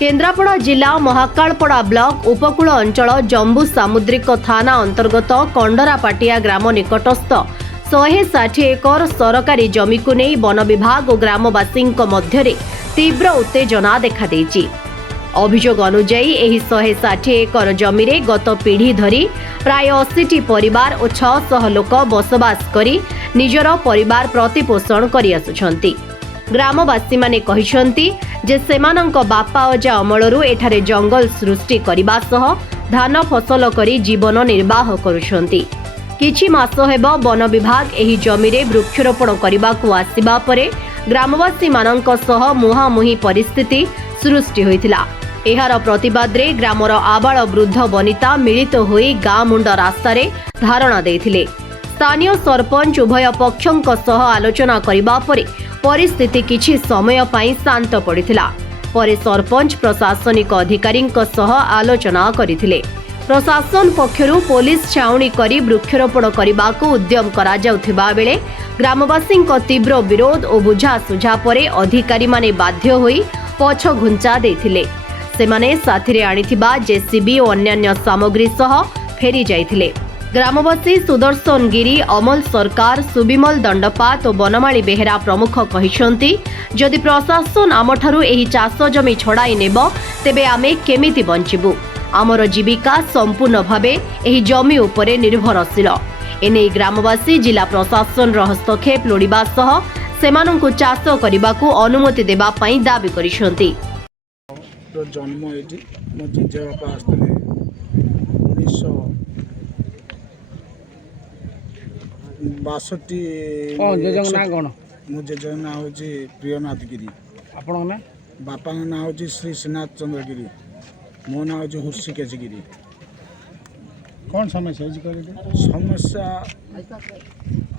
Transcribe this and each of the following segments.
केन्द्रापड़ा जिला महाकालपड़ा ब्लॉक उपकूल अंचल जम्बू सामुद्रिक थाना अंतर्गत कंडरापाटिया ग्राम निकटस्थ 160 एकर सरकारी जमी को नहीं वन विभाग और ग्रामवासी मध्य तीव्र उत्तेजना देखा देछि। अभियोग अनुजाई एही 160 एकर जमी रे गत पीढ़ी धरी प्राय 80टी परिवार और 600 लोक बसवास करी निजर परिवार प्रतिपोषण करि आसुछंती। ग्रामवासी माने कहिसंती जे सेमानंक बापा अजा अमलरू एठारे जंगल सृष्टि करबा सह धान फसल करी जीवन निर्वाह करुछंती। किछि मास हेब वन विभाग एही जमी रे वृक्षरोपण करबाकू आसीबा परे ग्रामवासी मानंक सह मुहामुही परिस्थिति सृष्टि होइतिला। एहार प्रतिबाद रे ग्रामर आबाल वृद्ध वनिता मिलित होई गाँ मुंड रास्ता रे धारणा देथिले। स्थानीय सरपंच उभय पक्षंक सह आलोचना करबा परे परिस्थिति किछि समय पाई शांत पड़िथिला। परे सरपंच प्रशासनिक अधिकारींक सह आलोचना करिथिले। प्रशासन पक्षरु पुलिस छाउणी करी वृक्षरोपण करबाकू उद्यम करा जाउथिबा बेले ग्रामवासींक तीव्र विरोध और बुझासुझा परे अधिकारी माने बाध्य होई पछ घुंचा देथिले। सेमाने साथिरे आनिथिबा जेसीबी और अन्य सामग्री सह फेरी जाइथिले। ग्रामवासी सुदर्शन गिरी, अमल सरकार, सुबिमल दंडपात और बनमाली बेहेरा प्रमुख कहिसंती जदि प्रशासन आमठारु एही चाष जमी छड़ाई नेब तेबे आमे केमिति बंचिबु। आमर जीविका संपूर्ण भावे एही जमी उपरे निर्भरशील। एने ग्रामवासी जिला प्रशासन हस्तक्षेप लोड़िबा सह सेमानंकु चाष करिबाकू अनुमति देबा पई दाबी करिसंती। जन्म एठी मो जेजे बापा आस्तले 1962 जेजंग ना कोन मो जेजे ना होची प्रियनाथ गिरी। आपन ना बापा ना होची श्री श्रीनाथ चंद्र गिरी। मो ना होची हुर्षिकेश गिरी। कौन समस्या है करे समस्या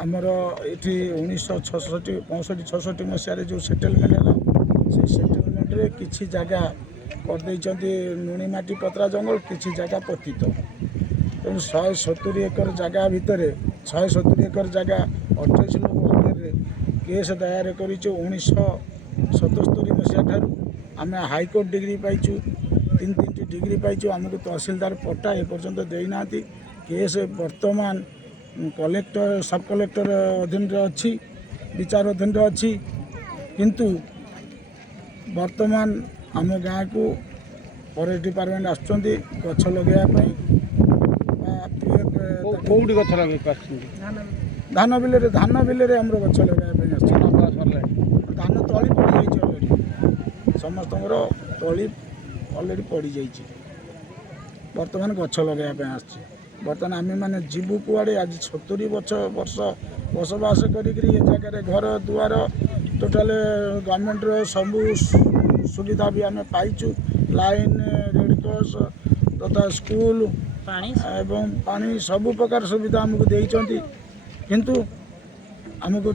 हमर एठी 1966 65 66 मसिया रे जो सेटलमेंट हला से सेटलमेंट रे किछि जगह कर दैचंती नुणी माटी पत्रा जंगल किछि जगह पतित। तेणु 170 एकर जगह भितर 170 एकर जगह 28 लोक अंडर केस दायर कर 1977 मसीहा ठारू आम हाईकोर्ट डिग्री पाइचु। 3 डिग्री पाइचु। आमको तहसीलदार पट्टा एपर्यंत देना। केस वर्तमान कलेक्टर सब कलेक्टर अधीन अच्छी विचार अधीन अच्छी किंतु वर्तमान आम गाँ को फॉरेस्ट डिपार्टमेंट आसुँच गछ लगे कौटी गछ लगे धान बिल आम गछ लगे धान तली पड़ जाए अलरेडी समस्त तली अलरेडी पड़ जाइए। बर्तमान गछ लगे आस बर्तमान आम मैंने जीवु कुआड़े आज 70 वर्ष बसवास कर जगह घर दुआर टोटाल गवर्नमेंट सब सुविधा भी आम पाइचु। लाइन रेडक्रॉस तथा स्कूल एवं पानी सब प्रकार सुविधा आमको देइचंती किंतु आमको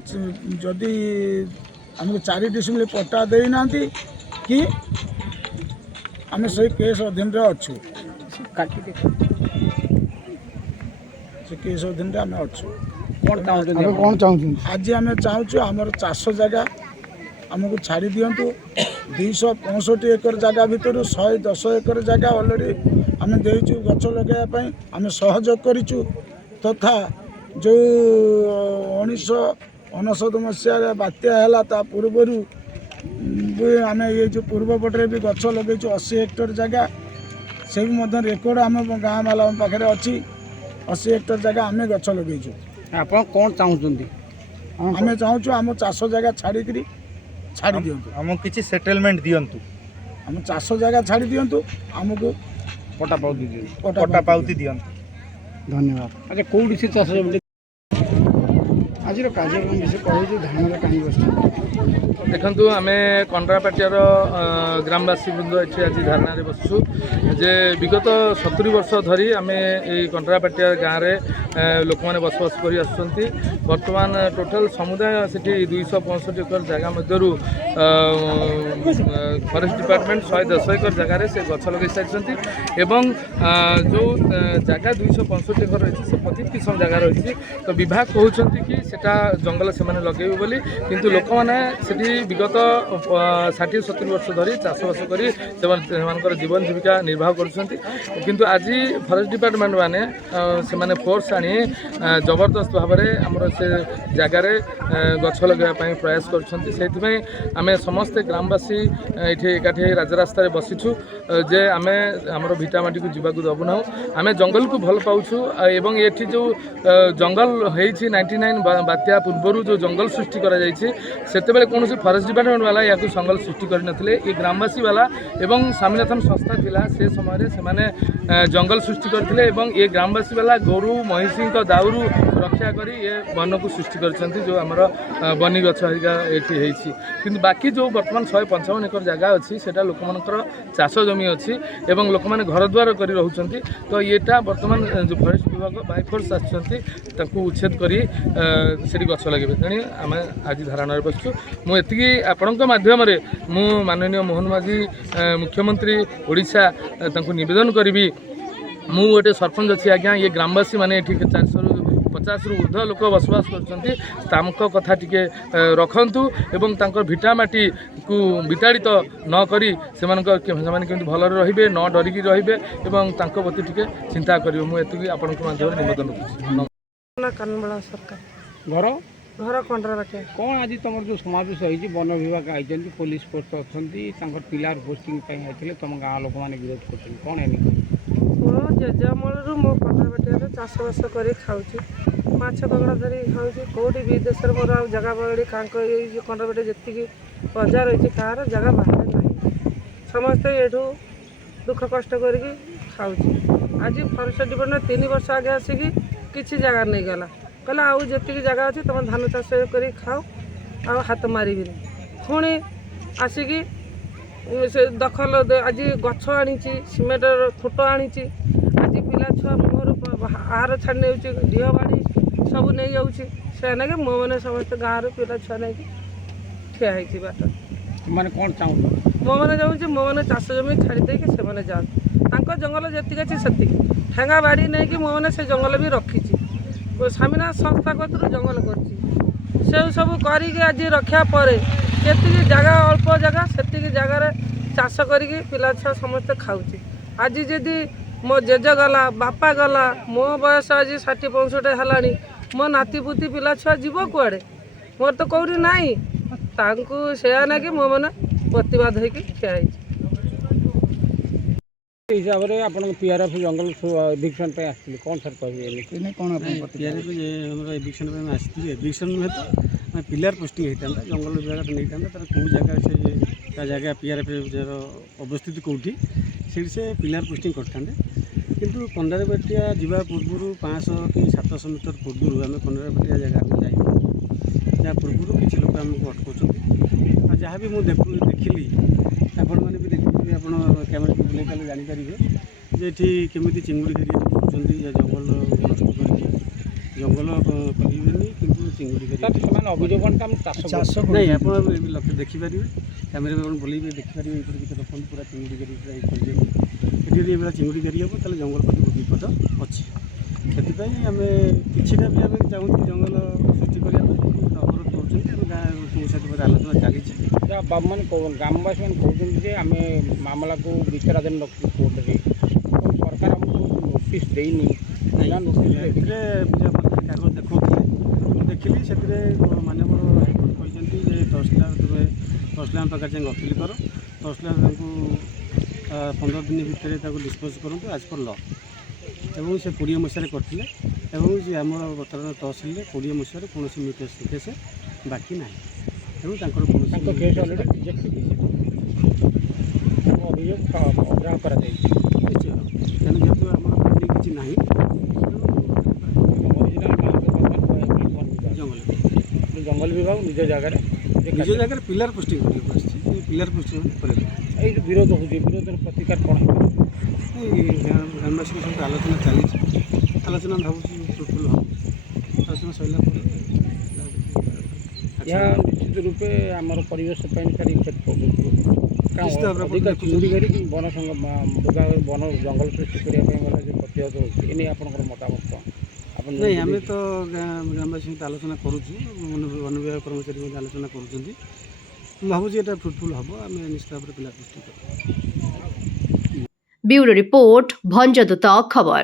जदि आमको 4 डिसिमिल पट्टा देना कि आम से केस अधीन अच्छु से केस अधीन आम अच्छु। कौन चाहूँ आज आम चाहूँ आमर चाष जगह आमको छाड़ी दिंतु। 265 एकर जगह भितर 110 एकर जगह अलरेडी आम देचु गछ लगे आम सहयोग करूँ तथा जो 1999 मसीह बात्या है ता पूर्वर आम ये जो पूर्व पटे भी गछ लगे 80 हेक्टर जगह से भी रेकर्ड आम गाँ वाला पाखे अच्छी 80 हेक्टर जगह आम गछ लगे। आप कौन चाहते आम चाहूँ आम चाष जगह छाड़ी छाड़ी दिंतु आमको किसी सेटलमेंट दिंतु आम चाष जगह छाड़ी दिंतु आमको पट्टा पाउती दिंतु। धन्यवाद। अच्छा कौटी से चाष आज कार्यक्रम विषय कहे धान कहीं बस देखु आम कंडरापाटियार ग्रामवासी बृंद ये आज धारणा बसु जे विगत 70 वर्ष धरी आम ये कंडरापाटिया गाँव में लोक मैंने बसवास कर आसुँच। बर्तमान टोटाल समुदाय से 265 एकर जगह मध्य फॉरेस्ट डिपार्टमेंट 110 एकर जगार से गछ लगे सारी एवं जो जगह 265 एकर रही से 25 किसम जगह रही तो विभाग कहते कि सेटा जंगल से लगे बोली किंतु लोक मैंने विगत 60-70 वर्ष धरी चाषबास कर जीवन जीविका निर्वाह कर आज फरेस्ट डिपार्टमेंट माने से फोर्स आनी जबरदस्त भाव में आमर से जगार गछ लगाई प्रयास करें समस्ते ग्रामवासी ये एकाठी राजरास्तार बसीचु जे आम आमर भिटामाटी को जीवाक दबुना आम जंगल को भल पाऊँ एवं ये जो जंगल होती 99 बात्या पूर्वर जो जंगल सृष्टि करते कौन फरेस्ट डिपार्टमेंट वाला या जंगल सृष्टि करनथिले ये ग्रामवासी वाला एवं स्वामीनाथन संस्था थिला से समय से जंगल सृष्टि करथिले एवं ये ग्रामवासी वाला गोरु महिषी दाउरू रक्षा करी ये वन को सृष्टि करछंती जो आमर बनी गछ हरिका एठी हेछि किंतु बाकी जो वर्तमान 155 एकर जगह अछि सेटा लोकमानकर चाष जमी अछि एवं लोक माने घर द्वार करी रहउछंती तो येटा वर्तमान जो फरेस्ट विभाग बाय फोर्स आछंती ताकू उच्छेद करी सेठी गछ लगेबे तेणी आमे आज धारणा बसछु मु एतिकी आपणक माध्यम रे मु माननीय मोहन माझी मुख्यमंत्री ओडिशा तांको निवेदन करी मु गोटे सरपंच अच्छी आज्ञा ये ग्रामवासी मैंने 450 ऊर्ध्व लोक बसवास कर कथा टिके रखंतु एवं तांकर भिटामाटी को विताड़ित न करी से भल रहिबे न डरिकी रहिबे एवं तांको प्रति टिके चिंता करिवे मु एतिकी आपनक माध्यम निवेदन करछि कानबला सरकार घर घर कंडराबाटी कौन आज तुम जो समावेश होती वन विभाग आई पुलिस फोर्स अच्छा पिलार पोस्टिंग आते तुम गाँव लोक मैंने विरोध कर कौन है मो जेजमूल मो कंडराबाटी चाषबास कर खाऊँ माछ कगड़ा धरी खाऊँ कौटी विदेश मोर आ जगह बाड़ी कांक ये कंडराबाटी जी बजार रही कार जगह बाहर ना समस्ते ये दुख कष्ट करके खाऊँ आज फरेस्ट डिपार्टमेंट 3 वर्ष आगे आसिकी किसी जगह नहीं गला कहला आउ जी जगह अच्छी तुम धान चाष कर खाओ आ हाथ मारि पुणी आसिकी से दखल आज गछ आनी सीमेंटर खुट आनी आज पिला छुआ मोर आहार छाड़ी नहीं ढीह बाड़ी सब नहीं जाऊँगी मो मैंने समस्त गाँव पिला छुआ नहीं ठिया होती बाट मैंने कौन चाहूँ मो मैंने जाऊँगी मो मैंने चाष जमी छाड़ी देकी से जाते जंगल जी अच्छी से ठेंगा बाड़ी नहीं कि मो मैंने से जंगल भी रखी स्वामीनाथ संस्था कतरू जंगल कर सब आज रखा पर केतिकी जगह अल्प जगह से जगार चाष करी पिला छुआ समस्ते खाऊँ आज जदि मो जेज गला बापा गला मो बयस आज 60-65 है मो नातीपुती पिला छुआ जीव कुआड़े मोर तो कौटी नाई तांकु से ना कि मो मैंने प्रतिवाद होगी ठिया हिसाब से आप पीआरएफ जंगल एविक्शन पे आसती कौन सर कहे कौन पीआरएफ एविक्शन पे आसती एविक्शन नुहे तो पिलार पोस्टिंग होता जंगल विभाग नहीं था तार कौ जगह से जगह पीआरएफ अवस्थित कौटी से पिलार पोस्टिंग करते किंतु कंडाराबाटिया जावा पूर्व 500 कि 700 मीटर पूर्व आम कंडाराबाटिया जगह को जाइए जहाँ पूर्व किसी लोग आमको अटकाउं जहाँ भी मुझे देखिली आपण मैंने भी देखिए आप कैमेरा को बुले कले जानीपारे जे केमी चिंगुड़ी करी जंगल नष्ट कर जंगल करेनि कि चिंगुड़ी अभियोग नहीं आप देखिपारे कैमेरा में बुले देखिपारे ये रखते पूरा चिंगुड़ी कर चिंगुड़ी करहब तो जंगल प्रति बहुत विपद अच्छी से आम कि भी आम चाहूँ जंगल सृष्टि करने अवरोध कर गाँव आलोचना चली मैंने ग्रामवासी मैंने कहते आम मामला को विचाराधीन रखी कोर्टे सरकार आमको नोटिस देनी कागज देखते देखिली से माननीय हाइकोर्ट कहते तहसीलदार पाखे जाए अपील कर तहसीलदार 15 दिन भितर डिस्पोज करूँ एज पर ल एवं से 20 मसीह करते आम बर्तमान तहसिल 20 मसीह कौन केस बाकी ना केस अलरेडी रिजेक्ट अभियोग अग्राह कर तेणु जेहतु आम किसी ना जंगल विभाग निज जगह पिलार पोस्टिंग पिलार पोस्टिंग कर विरोध हो विरोध प्रतिकार कौन ग्रामवासी सहित आलोचना चली आलोचना भावी फ्रुटफुल हम आलोचना सरला यह निश्चित रूपे आमर परिवेश भारी इफेक्ट पड़े चिंगुड़ी करी वन वन जंगल सृष्टि करने जो प्रतिहत होने आप मतामत कौन नहीं आम तो ग्रामवासी सहित आलोचना करुँ वन विभाग कर्मचारी आलोचना कर ମୁଁ ଭାବୁଛି ଏଇଟା ଫ୍ରୁଟଫୁଲ୍ ହେବ ଆମେ ନିଶ୍ଚିତ ଭାବରେ ପିଲା ପୃଷ୍ଟି କରିବୁ। ବ୍ୟୁରୋ रिपोर्ट भंजदूत खबर।